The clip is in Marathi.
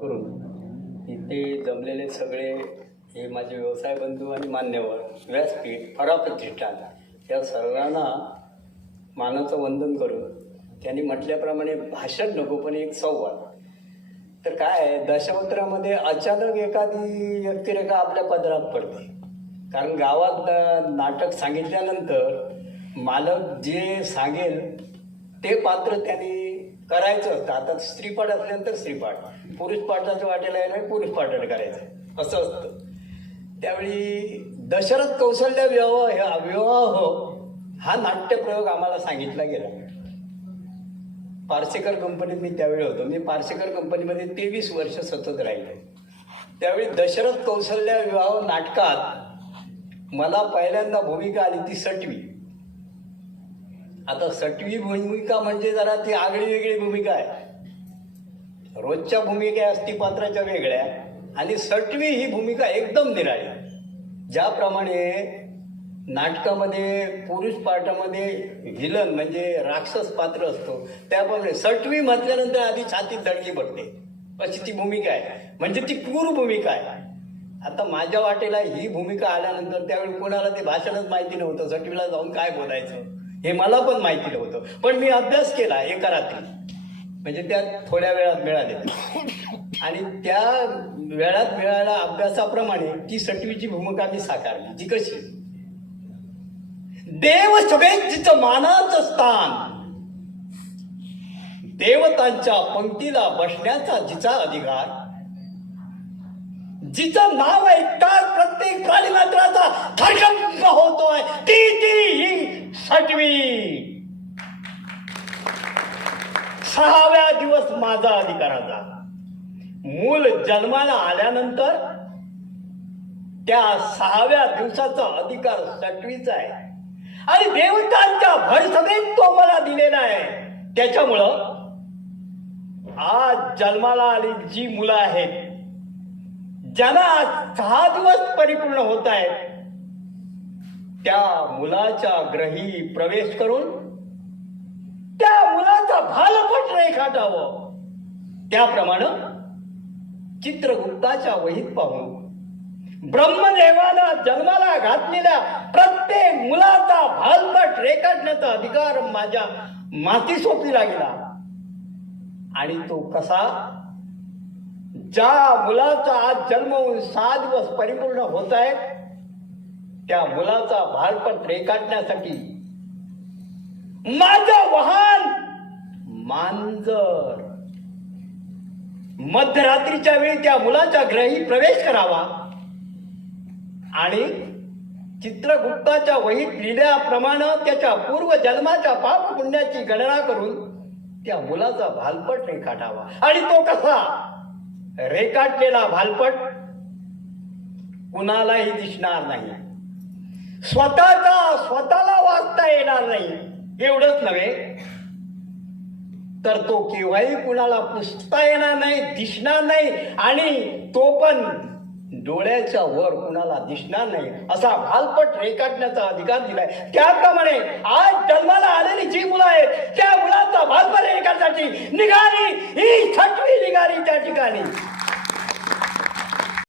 करून इथे जमलेले सगळे हे माझे व्यवसाय बंधू आणि मान्यवर व्यासपीठ फराप्रतिष्ठान या सर्वांना मानाचं वंदन करून त्यांनी म्हटल्याप्रमाणे भाषण नको पण एक संवाद. तर काय आहे, दशवत्रामध्ये अचानक एखादी व्यक्तिरेखा आपल्या पदरात पडते. कारण गावात नाटक सांगितल्यानंतर मालक जे सांगेल ते पात्र त्यांनी करायचं असतं. आता स्त्रीपाठ असल्यानंतर स्त्रीपाठ, पुरुष पाठाच्या वाटेला येणार पुरुष पाठाने करायचं असं असतं. त्यावेळी दशरथ कौशल्य विवाह हा नाट्यप्रयोग आम्हाला सांगितला गेला. पार्सेकर कंपनीत मी त्यावेळी होतो. मी पार्सेकर कंपनीमध्ये 23 वर्ष सतत राहिलो. त्यावेळी दशरथ कौशल्य विवाह नाटकात मला पहिल्यांदा भूमिका आली ती सटवी. आता सटवी भूमिका म्हणजे जरा ती आगळी वेगळी भूमिका आहे. रोजच्या भूमिका असती पात्राच्या वेगळ्या आणि सटवी ही भूमिका एकदम निराळी. ज्याप्रमाणे नाटकामध्ये पुरुष पाठामध्ये व्हिलन म्हणजे राक्षस पात्र असतो त्याप्रमाणे सटवी म्हटल्यानंतर आधी छातीत धडकी पडते अशी ती भूमिका आहे. म्हणजे ती क्रूर भूमिका आहे. आता माझ्या वाटेला ही भूमिका आल्यानंतर त्यावेळी कोणाला ते भाषणच माहिती नव्हतं. सटवीला जाऊन काय बोलायचं हे मला पण माहिती नव्हतं. पण मी अभ्यास केला एका रात्री, म्हणजे त्या थोड्या वेळात मिळाले आणि त्या वेळात मिळाल्या अभ्यासाप्रमाणे ती सटवीची भूमिका मी साकारली. ती कशी, देव सभेत जिचं मानाचं स्थान, देवतांच्या पंक्तीला बसण्याचा जिचा अधिकार, जिचं नाव ऐकताच प्रत्येक प्राणीमात्राचा थरकंप होतोय ती ही सटवी. 6व्या दिवस माझा अधिकाराचा. मूल जन्माला आल्यानंतर त्या 6व्या दिवसाचा अधिकार सटवीचा आहे आणि देवतांच्या भरसभेत तो मला दिलेला आहे. त्याच्यामुळं आज जन्माला आली जी मुलं आहेत ज्यांना 6 दिवस परिपूर्ण होत आहेत त्या मुलाच्या ग्रही प्रवेश करून त्या मुलाचा भालपट रेखाटावं. त्याप्रमाणे चित्रगुप्ताच्या वहीत पाहून ब्रह्मदेवानं जन्माला घातलेल्या प्रत्येक मुलाचा भालपट रेखाटण्याचा अधिकार माझ्या माती सोपीला गेला. आणि तो कसा, ज्या मुलाचा आज जन्म होऊन 6 दिवस परिपूर्ण होत आहेत त्या मुलाचा भालपट रेखाटण्यासाठी माझं वाहन मांजर मध्यरात्रीच्या वेळी त्या मुलाच्या ग्रही प्रवेश करावा आणि चित्रगुप्ताच्या वहीत लिहिल्याप्रमाणे त्याच्या पूर्व जन्माच्या पाप पुण्याची गणना करून त्या मुलाचा भालपट रेखाटावा. आणि तो कसा, रेखाटलेला भालपट कुणालाही दिसणार नाही, स्वतःला वाचता येणार नाही. एवढंच नव्हे तर तो केव्हाही कुणाला पुसता येणार नाही, दिसणार नाही आणि तो पण डोळ्याच्या वर कुणाला दिसणार नाही असा भालपट रेखाटण्याचा अधिकार दिलाय. त्याप्रमाणे आज जन्माला आलेली जी मुलं आहेत त्या मुलाचा भालपट रेखाटण्यासाठी निघाली ही सटवी निघाली त्या ठिकाणी.